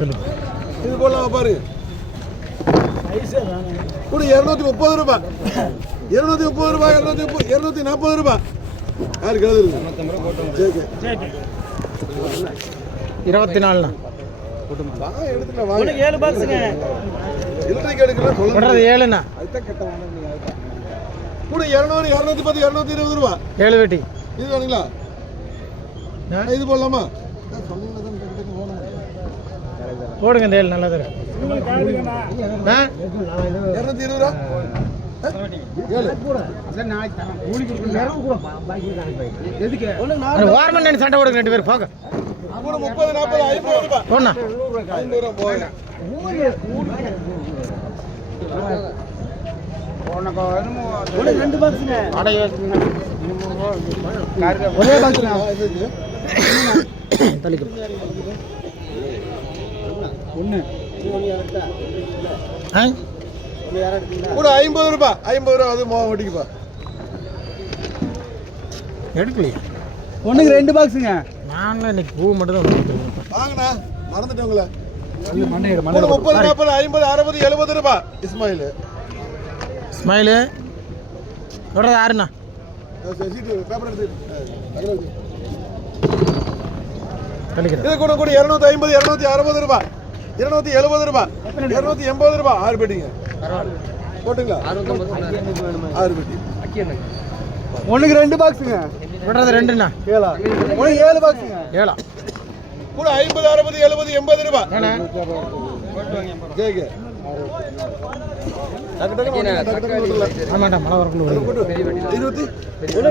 இது போடலாம் பாரு. கூட 230 ரூபாய், 230 ரூபாய், 240 ரூபாய். யாருக்கு எழுதுறது? 24 எடுத்துக்கலாம். 7 பாக்ஸுங்க. எலக்ட்ரிக் எடுக்கலாம் சொல்லுங்க. 7ண்ணா. கூட 200, 210, 220 ரூபாய். 7 வெட்டி. இது வேணுங்களா? இது போடலாமா? போடுங்க இந்த 7 நல்லது. 220 ரூபா. வார்மன் சண்டை போடுங்க 2 பேர் போக. 30, 40, 50 ரூபாய். போண்ணா 50 ரூபாய் போங்க. ரெண்டு பாக்ஸுங்க. ஒரே பாக்ஸுங்க. தள்ளிக்கிறோம். கூட 50 ரூபாய், 50 ரூபாய். அது மோகம் வெட்டிக்குப்பா. எடுக்கலையா? ஒண்ணுக்கு 2 பாக்ஸுங்க. நான் இன்னைக்கு பூ மட்டும் தான் வாங்கண்ணா, மறந்துட்டேன் உங்களை. 30, 40, 50, 60, 70 ரூபாய். இஸ்மாயில் ஸ்மைலு சொல்கிறது யாருண்ணா? இது கூட கூட 250, 260 ரூபாய், 270 ரூபாய், 280 ரூபாய். 6 பெட்டிங்க போட்டுங்களா? 6 பெட்டி. ஒண்ணுக்கு 2 பாக்ஸுங்க. சொல்கிறது 2ண்ணா. 7 பாக்ஸுங்க. 7 கூட 50, 60, 70, 80 ரூபாய். ஜெய்கே ஆமாண்டா மழை வரக்குள்ள 20.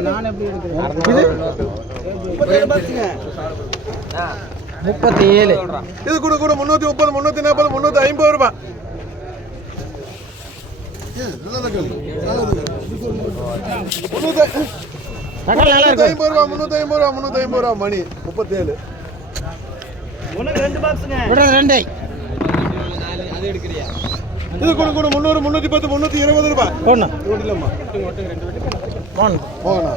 நான் எப்படி எடுக்கிறேன்? 37. இது கூட கூட 330, 340, 350 ரூபாய். நல்லா இருக்கு. 350 ரூபாய், 350 ரூபாய், 350 ரூபாய். மணி 37. ஒண்ணுக்கு 2 பாக்ஸுங்க. சொல்கிறது 2. இது கூட கூட 300, 310, 320 ரூபாய். போண்ணா இல்லம்மா போன் போகண்ணா.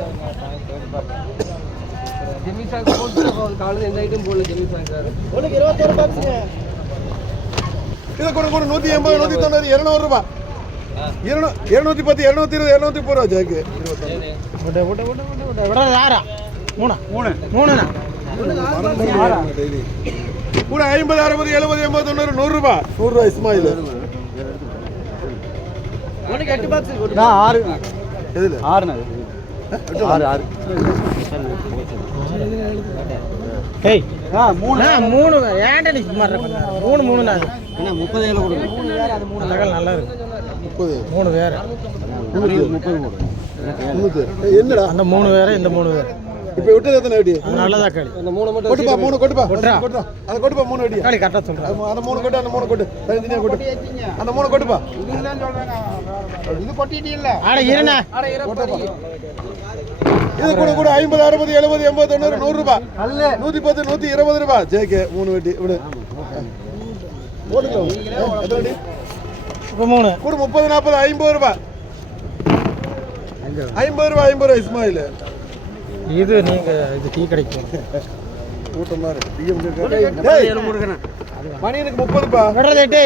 ஒண்ணுக்கு 21 பாக்ஸுங்க. இது கூட கூட 180, 190, 200 ரூபாய். 210, 220, 230 ரூபாய். ஜாக்கு விடுறது 6. 3 3ண்ணா. கூட 50, 60, 70, 80, 90, 100 ரூபாய். 100 ரூபாய் இஸ்மாயில். ஒண்ணுக்கு 8 பாக்ஸ். நான் 6. எதுல? 6ண்ணா. 6. ஏய் 3 ஏன்டா நீ சும்மா இருக்க? 3ண்ணா. என்ன 30 கொடுங்க. 3 வேற அது 3 நகல் நல்லா இருக்கு. 30. 3 வேற. 30 என்னடா அந்த 3 வேற, இந்த 3 வேற. இப்ப விட்டது எத்தனை வெட்டி? அது நல்லதா காளி. அந்த 3 மட்டும் கொட்டுப்பா, 3 கொட்டுப்பா. கொட்டுறா. அதை கொட்டுப்பா, 3 வெட்டி. காளி கரெக்டா சொல்றேன். அந்த 3 கொட்டு, அந்த 3 கொட்டு. தனித்தனியா கொட்டு. அந்த 3 கொட்டுப்பா. இதுதான் சொல்றேன். இது கொட்டிட்டீல்ல. ஆட இருண்ணா. இது கூட கூட 50, 60, 70, 80, 90, 100 ரூபாய். 110, 120 ரூபாய். ஜேகே 3 வெட்டி விடு. போட்டுக்கலாம். எத்தனை வெட்டி? இப்போ 3 கூட 30, 40, 50 ரூபாய். 50 ரூபாய், 50 ரூபாய் இஸ்மாயில். இது நீங்க இது டீ கிடைக்கும். கூட்டம் மாதிரி. மணியனுக்கு 30 பா. விடுறது 8.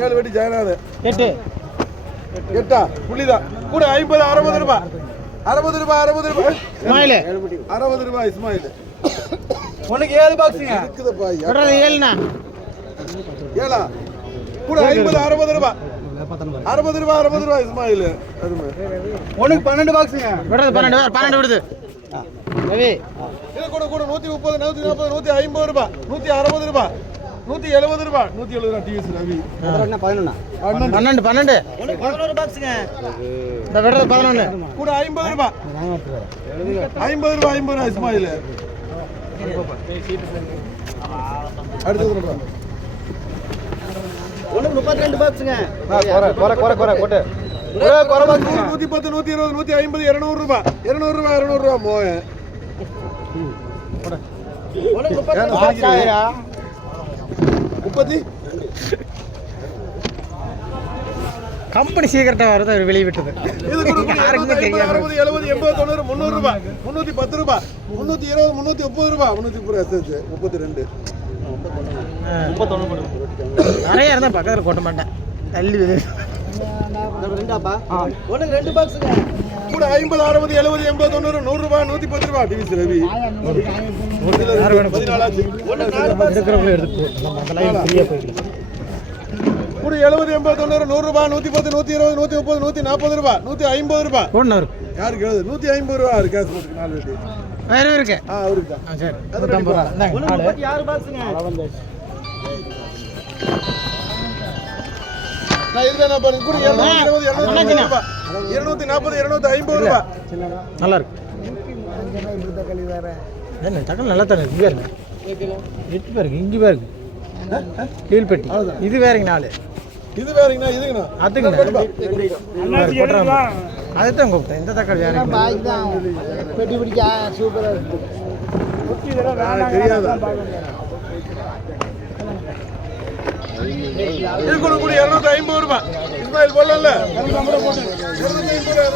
7 வெட்டி ஜாயினாது. 8 8 புள்ளிதான். கூட 50, 60 ரூபாய். 60 ரூபாய், 60 ரூபாய். ஸ்மைல் 60 ரூபாய் இஸ்மாயில். ஒண்ணுக்கு 7 பாக்ஸுங்க. இருக்குதுப்பா. விடுறது 7ண்ணா. 7 கூட 50, 60 ரூபாய். 60 ரூபாய், 60 ரூபாய் இஸ்மாயில். ஒண்ணுக்கு 12 பாக்ஸுங்க. விடுறது 12 வேற. 12 விடுது. ரவி இது கூட கூட 130, 140, 150 ரூபாய். 160 ரூபாய். 170 ரூபாய். 170 ரூபாய் டிஎஸ் ரவி. 11 12 ஒண்ணுக்கு 11 பாக்ஸுங்க. இந்த விடுறது 11 கூட 50 ரூபாய். 50 ரூபாய், 50 ரூபாய் இஸ்மாயில். அடுத்தது ரூபாய். ஒண்ணுக்கு 32 பாக்ஸுங்க. கொட்டு. 110, 120, 150, 200 ரூபாய். 200 ரூபாய், 200 ரூபாய் மோகன். ஒண்ணுக்கு 30 30. கம்பெனி சீக்கிரட்டா வருது அவர் வெளியே விட்டது. இது கூட 60, 70, 80, 90, 300 ரூபாய். 310 ரூபாய். 320, 330 ரூபாய். 330 32. நிறைய இருந்தா பக்கத்தில் கொட்ட மாட்டேன் தள்ளி விடு. ரெண்டாப்பா ஒண்ணுக்கு 2 பாக்ஸுங்க. கூட 50 60 70 80 90 100 ரூபாய் 110 ரூபாய் டிவிஸ் ரவி ஒரு சில 14 ஆச்சு ஒண்ணுக்கு 4 பாக்ஸ். இருக்கிறவங்களே எடுத்து நம்ம அந்த லைன் ஃப்ரீயாக போயிடலாம். கூட 70 80 90 100 ரூபாய் 110 120 130 140 ரூபாய் 150 ரூபாய் ஒன்று வரும் யாருக்கு எழுது 150 ரூபாய் இருக்கு கேஷ் போட்டு 4 வெட்டி வேறு இருக்கு. அவருக்கு தான் சரி 150 ரூபா இந்தாங்க. ஒண்ணுக்கு 36 பாக்ஸுங்க. நான் இதுல என்ன பாருங்க கூட 220 240 ரூபாய் 240 250 ரூபாய் நல்லா இருக்கு. என்ன தகவல் நல்லா தானே இங்கே இருக்கு. 8 பேருக்கு இங்கே பேருக்கு கீழ்பட்டி இது வேறங்க 4 இது வேறங்கண்ணா இதுங்கண்ணா அதுங்கண்ணா அதுதான் கூப்பிட்டேன். இந்த தக்காளி வேற பெட்டி பிடிக்க சூப்பரா இருக்கு. தெரியாதா இது கூட 250 ரூபாய் இஸ்மாயில் போடல 250 ரூபாய் 250 ரூபாய்